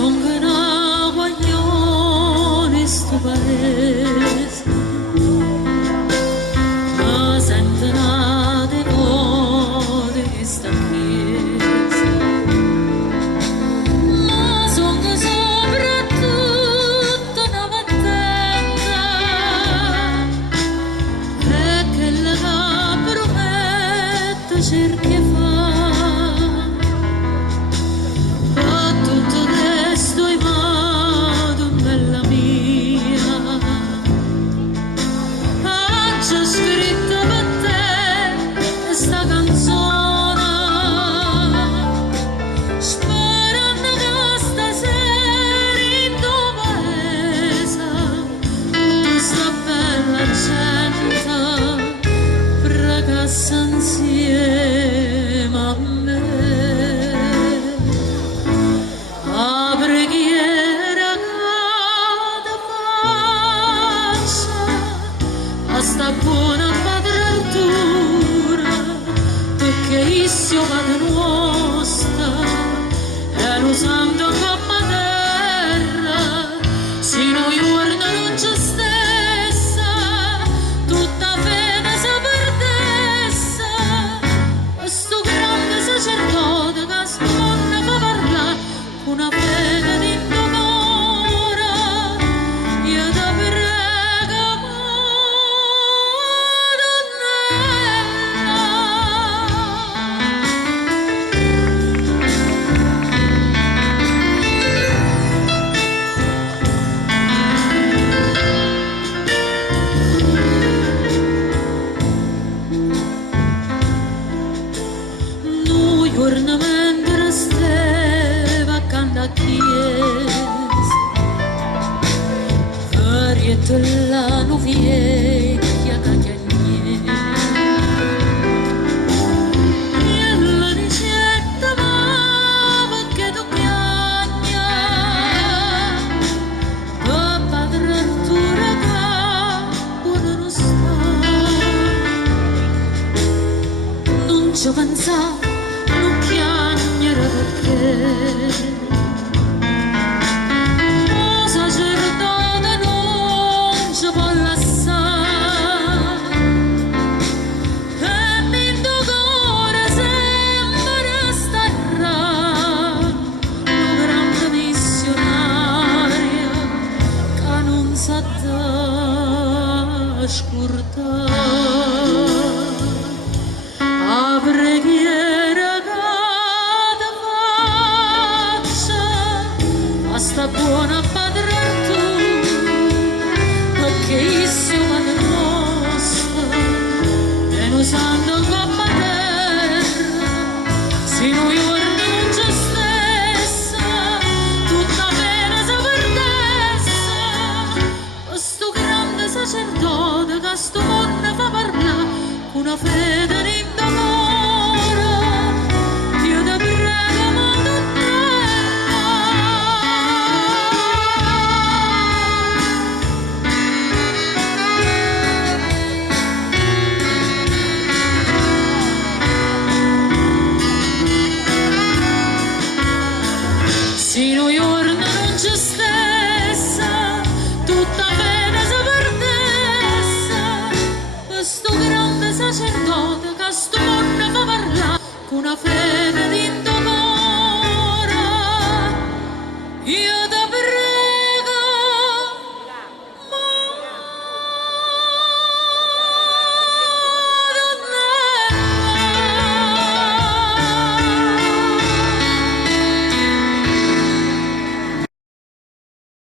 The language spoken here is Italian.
Son che una guaglione sto paese, ma sente una devote che sta chiesa, ma son che soprattutto una contenta, e che la promette cerchi fa. Insieme a me, a preghiera che faccia a sta buona quadratura, perché issio padre nostro è lo santo come terra, se noi guarda non c'è stessa, tutta fede si perdessa. Questo grande sacerdote che sto mondo fa parlare una fede di indonore, io ti prego, noi ornamenti resteva accanto a chiesa, varietà la vecchia cagliagnese, e la ricetta ma perché tu piagna, per padre Arturo che buono non sta, non ci pensavo. Perché o sacerdote non ci può lasciare, e nel tuo cuore sempre starà una grande missionaria che non sa da scordare. A preghiera sta buona padre tu, perché issio padre nostro e noi santo come terra, se noi guarda non c'è stessa, tutta pena si perdessa. Questo grande sacerdote che sto mondo fa parlare con una fede di indonore, io ti prego ma se noi orna non c'è stessa, tutta fede si perdessa. Questo grande sacerdote che sto mondo fa parlare con una fede di indonore.